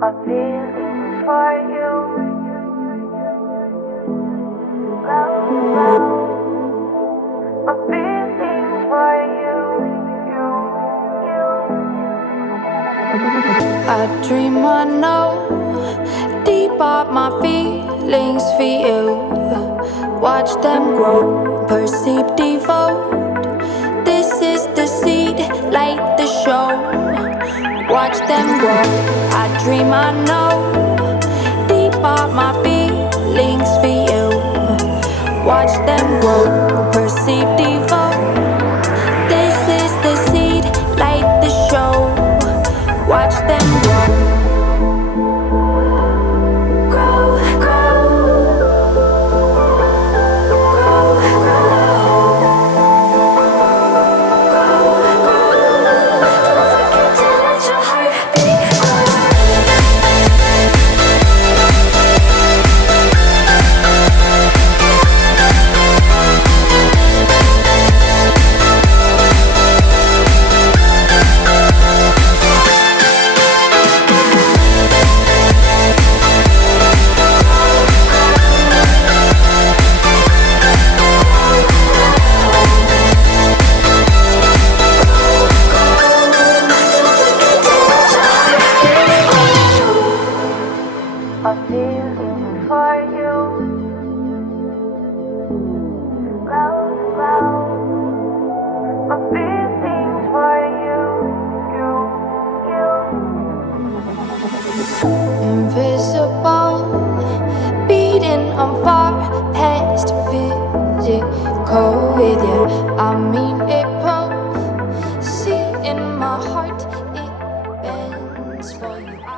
My feelings for you, love, my feelings for you, I dream I know deep up my feelings for you. Watch them grow, perceive, devote. This is the seed, light the show. Watch them grow. I dream I know deep up my feelings for you. Watch them grow, perceive, devote. This is the seed, light the show. Watch them grow. My feelings for you, love, my feelings for you, Invisible, beating on far past physical with you. I mean it both. See in my heart, it bends for you.